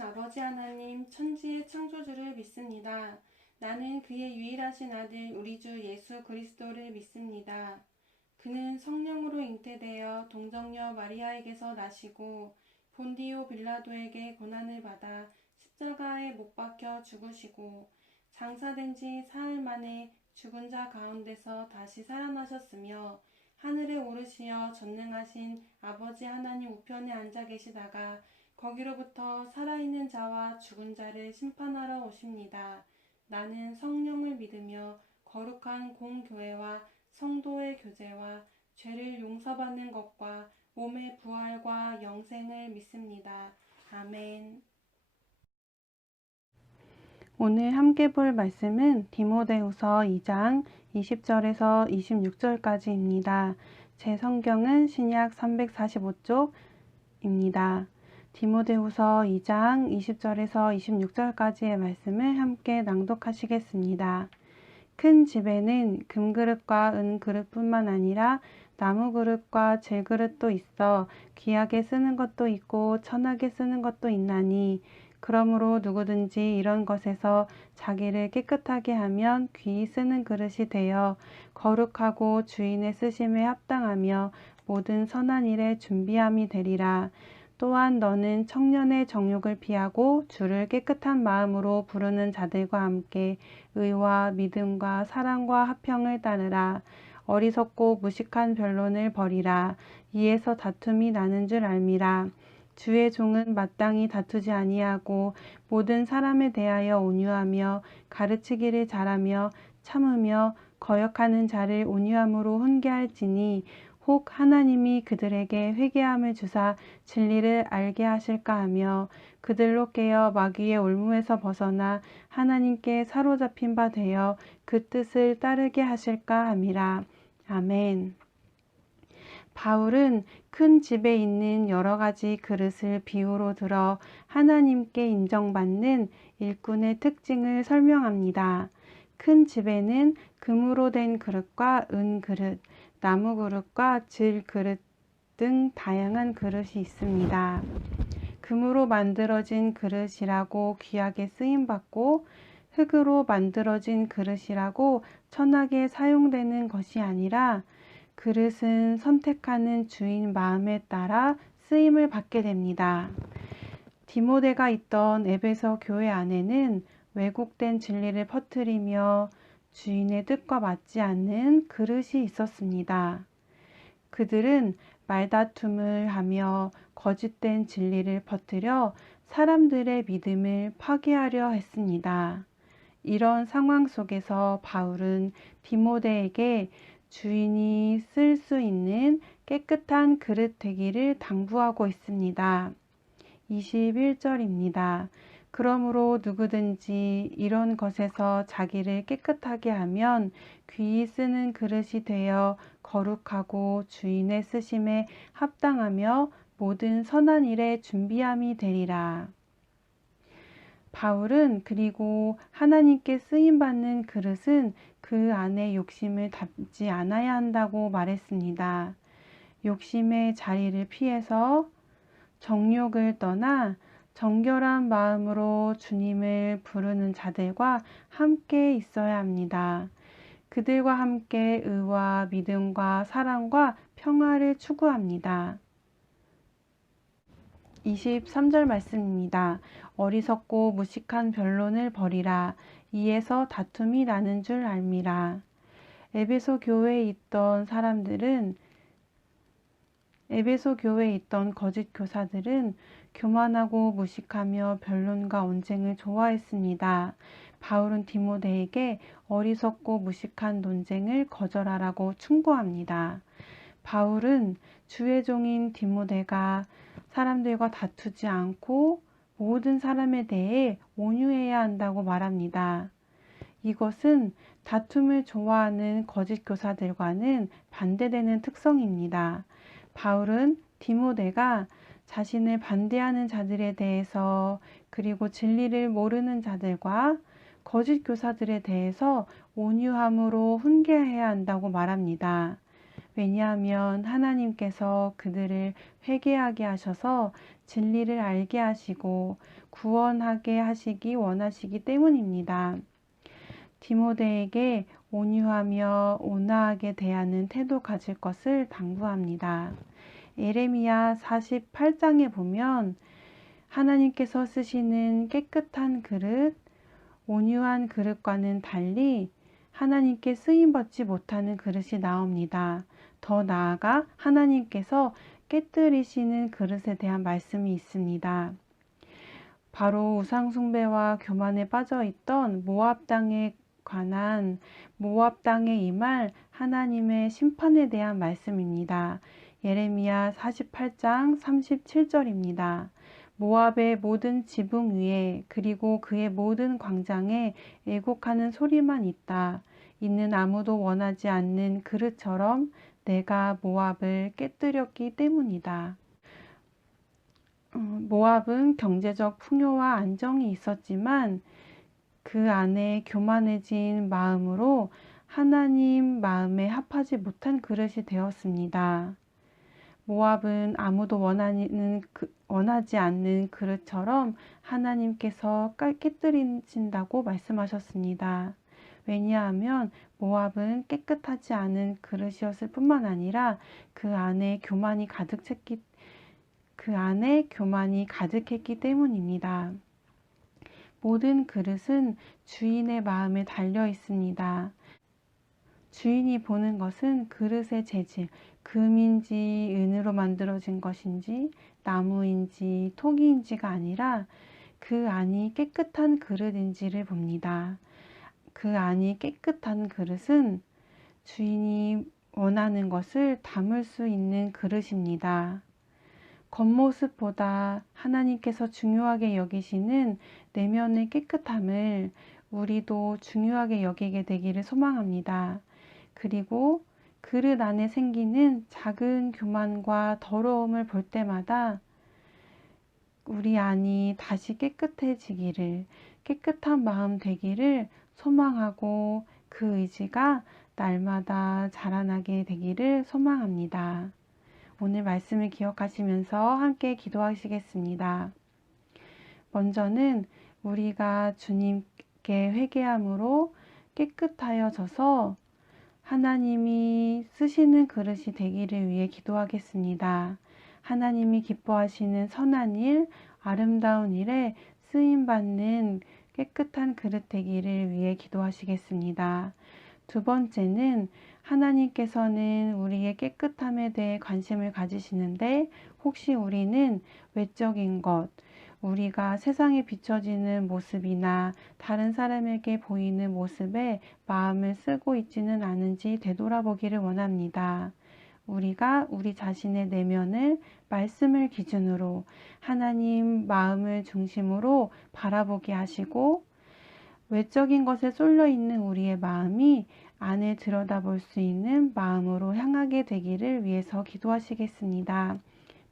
나는 아버지 하나님 천지의 창조주를 믿습니다. 나는 그의 유일하신 아들 우리 주 예수 그리스도를 믿습니다. 그는 성령으로 잉태되어 동정녀 마리아에게서 나시고 본디오 빌라도에게 고난을 받아 십자가에 못 박혀 죽으시고 장사된 지 사흘 만에 죽은 자 가운데서 다시 살아나셨으며 하늘에 오르시어 전능하신 아버지 하나님 우편에 앉아 계시다가 거기로부터 살아있는 자와 죽은 자를 심판하러 오십니다. 나는 성령을 믿으며 거룩한 공교회와 성도의 교제와 죄를 용서받는 것과 몸의 부활과 영생을 믿습니다. 아멘. 오늘 함께 볼 말씀은 디모데후서 2장 20절에서 26절까지입니다. 제 성경은 신약 345쪽입니다. 디모데후서 2장 20절에서 26절까지의 말씀을 함께 낭독하시겠습니다. 큰 집에는 금그릇과 은그릇뿐만 아니라 나무그릇과 질그릇도 있어 귀하게 쓰는 것도 있고 천하게 쓰는 것도 있나니 그러므로 누구든지 이런 것에서 자기를 깨끗하게 하면 귀히 쓰는 그릇이 되어 거룩하고 주인의 쓰심에 합당하며 모든 선한 일에 준비함이 되리라. 또한 너는 청년의 정욕을 피하고 주를 깨끗한 마음으로 부르는 자들과 함께 의와 믿음과 사랑과 화평을 따르라. 어리석고 무식한 변론을 버리라. 이에서 다툼이 나는 줄 알미라. 주의 종은 마땅히 다투지 아니하고 모든 사람에 대하여 온유하며 가르치기를 잘하며 참으며 거역하는 자를 온유함으로 훈계할지니 혹 하나님이 그들에게 회개함을 주사 진리를 알게 하실까 하며 그들로 깨어 마귀의 올무에서 벗어나 하나님께 사로잡힌 바 되어 그 뜻을 따르게 하실까 함이라. 아멘. 바울은 큰 집에 있는 여러 가지 그릇을 비유로 들어 하나님께 인정받는 일꾼의 특징을 설명합니다. 큰 집에는 금으로 된 그릇과 은그릇, 나무그릇과 질그릇 등 다양한 그릇이 있습니다. 금으로 만들어진 그릇이라고 귀하게 쓰임받고 흙으로 만들어진 그릇이라고 천하게 사용되는 것이 아니라 그릇은 선택하는 주인 마음에 따라 쓰임을 받게 됩니다. 디모데가 있던 에베소 교회 안에는 왜곡된 진리를 퍼뜨리며 주인의 뜻과 맞지 않는 그릇이 있었습니다. 그들은 말다툼을 하며 거짓된 진리를 퍼뜨려 사람들의 믿음을 파괴하려 했습니다. 이런 상황 속에서 바울은 디모데에게 주인이 쓸 수 있는 깨끗한 그릇 되기를 당부하고 있습니다. 21절입니다. 그러므로 누구든지 이런 것에서 자기를 깨끗하게 하면 귀히 쓰는 그릇이 되어 거룩하고 주인의 쓰심에 합당하며 모든 선한 일에 준비함이 되리라. 바울은 그리고 하나님께 쓰임받는 그릇은 그 안에 욕심을 담지 않아야 한다고 말했습니다. 욕심의 자리를 피해서 정욕을 떠나 정결한 마음으로 주님을 부르는 자들과 함께 있어야 합니다. 그들과 함께 의와 믿음과 사랑과 평화를 추구합니다. 23절 말씀입니다. 어리석고 무식한 변론을 버리라. 이에서 다툼이 나는 줄 알미라. 에베소 교회에 있던 거짓 교사들은 교만하고 무식하며 변론과 언쟁을 좋아했습니다. 바울은 디모데에게 어리석고 무식한 논쟁을 거절하라고 충고합니다. 바울은 주의 종인 디모데가 사람들과 다투지 않고 모든 사람에 대해 온유해야 한다고 말합니다. 이것은 다툼을 좋아하는 거짓 교사들과는 반대되는 특성입니다. 바울은 디모데가 자신을 반대하는 자들에 대해서 그리고 진리를 모르는 자들과 거짓 교사들에 대해서 온유함으로 훈계해야 한다고 말합니다. 왜냐하면 하나님께서 그들을 회개하게 하셔서 진리를 알게 하시고 구원하게 하시기 원하시기 때문입니다. 디모데에게 온유하며 온화하게 대하는 태도 가질 것을 당부합니다. 예레미야 48장에 보면 하나님께서 쓰시는 깨끗한 그릇, 온유한 그릇과는 달리 하나님께 쓰임받지 못하는 그릇이 나옵니다. 더 나아가 하나님께서 깨뜨리시는 그릇에 대한 말씀이 있습니다. 바로 우상숭배와 교만에 빠져있던 모압 땅에 관한 모압 땅에 임할 하나님의 심판에 대한 말씀입니다. 예레미야 48장 37절입니다. 모압의 모든 지붕 위에 그리고 그의 모든 광장에 애곡하는 소리만 있다. 이는 아무도 원하지 않는 그릇처럼 내가 모압을 깨뜨렸기 때문이다. 모압은 경제적 풍요와 안정이 있었지만 그 안에 교만해진 마음으로 하나님 마음에 합하지 못한 그릇이 되었습니다. 모압은 아무도 원하지 않는 그릇처럼 하나님께서 깨뜨리신다고 말씀하셨습니다. 왜냐하면 모압은 깨끗하지 않은 그릇이었을 뿐만 아니라 그 안에 교만이 가득했기 때문입니다. 모든 그릇은 주인의 마음에 달려 있습니다. 주인이 보는 것은 그릇의 재질, 금인지 은으로 만들어진 것인지 나무인지 토기인지가 아니라 그 안이 깨끗한 그릇인지를 봅니다. 그 안이 깨끗한 그릇은 주인이 원하는 것을 담을 수 있는 그릇입니다. 겉모습보다 하나님께서 중요하게 여기시는 내면의 깨끗함을 우리도 중요하게 여기게 되기를 소망합니다. 그리고 그릇 안에 생기는 작은 교만과 더러움을 볼 때마다 우리 안이 다시 깨끗해지기를, 깨끗한 마음 되기를 소망하고 그 의지가 날마다 자라나게 되기를 소망합니다. 오늘 말씀을 기억하시면서 함께 기도하시겠습니다. 먼저는 우리가 주님께 회개함으로 깨끗하여져서 하나님이 쓰시는 그릇이 되기를 위해 기도하겠습니다. 하나님이 기뻐하시는 선한 일, 아름다운 일에 쓰임받는 깨끗한 그릇 되기를 위해 기도하시겠습니다. 두 번째는 하나님께서는 우리의 깨끗함에 대해 관심을 가지시는데 혹시 우리는 외적인 것, 우리가 세상에 비춰지는 모습이나 다른 사람에게 보이는 모습에 마음을 쓰고 있지는 않은지 되돌아보기를 원합니다. 우리가 우리 자신의 내면을 말씀을 기준으로 하나님 마음을 중심으로 바라보게 하시고 외적인 것에 쏠려 있는 우리의 마음이 안에 들여다볼 수 있는 마음으로 향하게 되기를 위해서 기도하시겠습니다.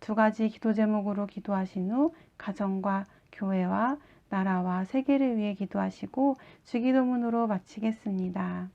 두 가지 기도 제목으로 기도하신 후 가정과 교회와 나라와 세계를 위해 기도하시고 주기도문으로 마치겠습니다.